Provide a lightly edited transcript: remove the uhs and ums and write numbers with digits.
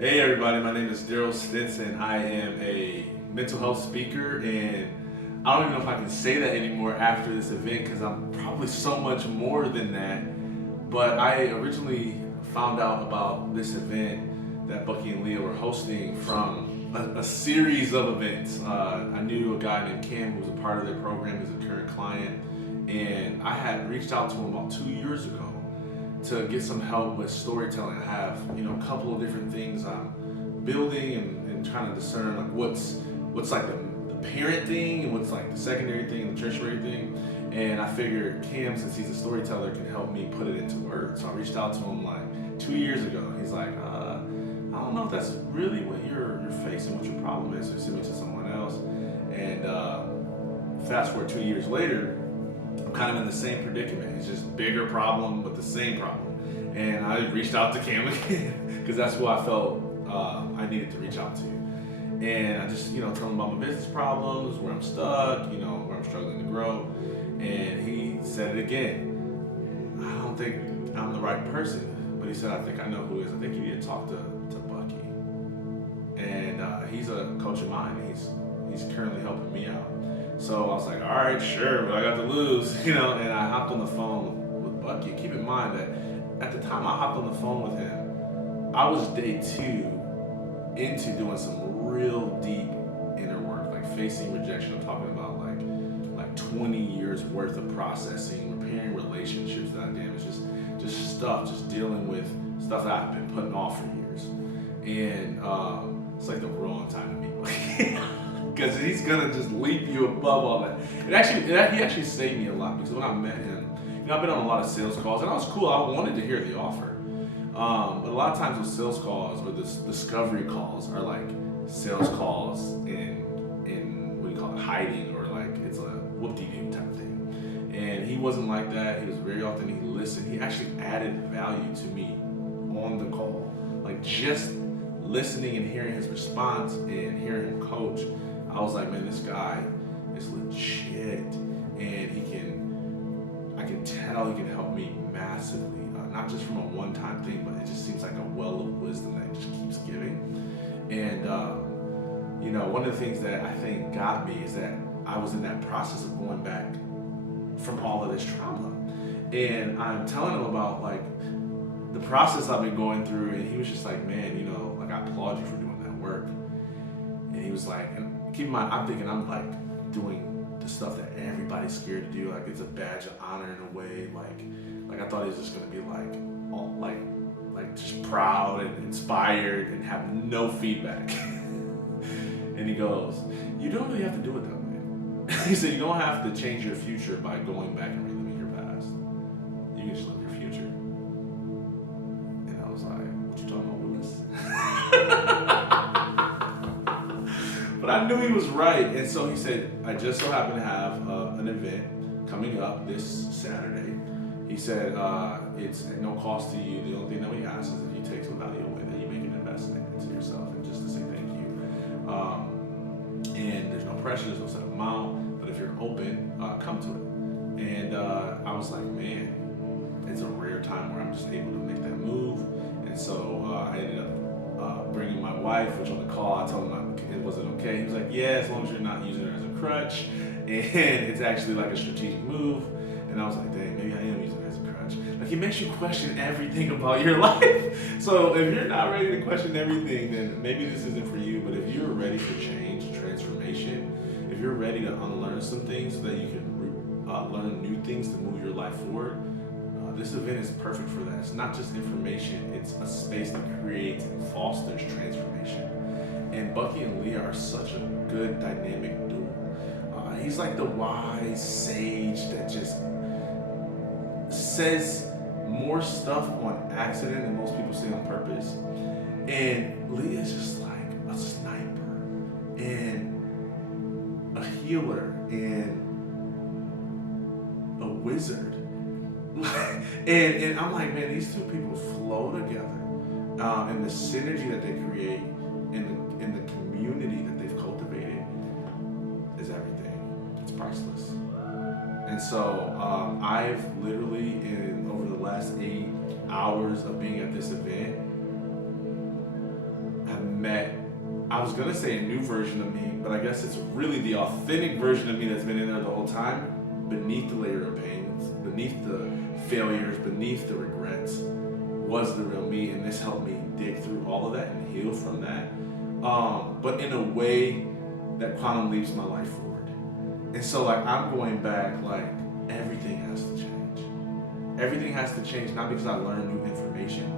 Hey everybody, my name is Darryll Stinson. I am a mental health speaker, and I don't even know if I can say that anymore after this event because I'm probably so much more than that. But I originally found out about this event that Bucky and Leah were hosting from a series of events. I knew a guy named Cam who was a part of their program, he's a current client, and I had reached out to him about 2 years ago to get some help with storytelling. I have, a couple of different things I'm building and trying to discern like what's like the parent thing and what's like the secondary thing and the tertiary thing. And I figured Cam, since he's a storyteller, can help me put it into words. So I reached out to him like 2 years ago. He's like, I don't know if that's really what you're facing, what your problem is. So he sent me to someone else. And fast forward 2 years later, I'm kind of in the same predicament. It's just bigger problem with the same problem. And I reached out to Cam again because that's who I felt I needed to reach out to. And I just, tell him about my business problems, where I'm stuck, where I'm struggling to grow. And he said it again. I don't think I'm the right person. But he said, I think I know who is. I think you need to talk to Bucky. And he's a coach of mine. He's currently helping me out. So I was like, all right, sure, but I got to lose, and I hopped on the phone with Bucky. Keep in mind that at the time I hopped on the phone with him, I was day 2 into doing some real deep inner work, like facing rejection. I'm talking about like 20 years worth of processing, repairing relationships that I damaged, just stuff, just dealing with stuff that I've been putting off for years. And it's like the wrong time to meet Bucky. Because he's gonna just leap you above all that. He actually saved me a lot because when I met him, I've been on a lot of sales calls, and that was cool. I wanted to hear the offer, but a lot of times those sales calls or this discovery calls are like sales calls in what do you call it, hiding, or like it's a whoop-de-doo type thing. And he wasn't like that. He was very authentic. He listened. He actually added value to me on the call, like just listening and hearing his response and hearing him coach. I was like, man, this guy is legit, and I can tell he can help me massively, not just from a one-time thing, but it just seems like a well of wisdom that just keeps giving. And, one of the things that I think got me is that I was in that process of going back from all of this trauma. And I'm telling him about like the process I've been going through, and he was just like, man, like I applaud you for doing that work. And he was like, and keep in mind, I'm thinking I'm like doing the stuff that everybody's scared to do, like it's a badge of honor in a way, like I thought he was just gonna be like all like just proud and inspired and have no feedback. And he goes, you don't really have to do it that way. He said, you don't have to change your future by going back and reliving your past. You can just live your future. And I was like, what you talking about, Lewis? But I knew he was right. And so he said, I just so happen to have an event coming up this Saturday. He said, it's at no cost to you. The only thing that we ask is that you take some value away, that you make an investment into yourself, and just to say thank you. And there's no pressure, there's no set amount, but if you're open, come to it. And I was like, man, it's a rare time where I'm just able to make that move. And so I ended up bringing my wife, which on the call I told him it wasn't okay. He was like, yeah, as long as you're not using her as a crutch, and it's actually like a strategic move. And I was like, dang, maybe I am using it as a crutch. Like, he makes you question everything about your life. So if you're not ready to question everything, then maybe this isn't for you. But if you're ready for change, transformation, if you're ready to unlearn some things so that you can learn new things to move your life forward, this event is perfect for that. It's not just information, it's a space that creates and fosters transformation. And Bucky and Leah are such a good dynamic duo. He's like the wise sage that just says more stuff on accident than most people say on purpose. And Leah's just like a sniper and a healer and a wizard. and I'm like, man, these two people flow together, and the synergy that they create in the community that they've cultivated is everything. It's priceless. And so I've literally, over the last 8 hours of being at this event, I was gonna say a new version of me, but I guess it's really the authentic version of me that's been in there the whole time, beneath the layer of pains, beneath the failures, beneath the regrets, was the real me, and this helped me dig through all of that and heal from that. But in a way that quantum leaps my life forward. And so like I'm going back, everything has to change. Everything has to change, not because I learned new information,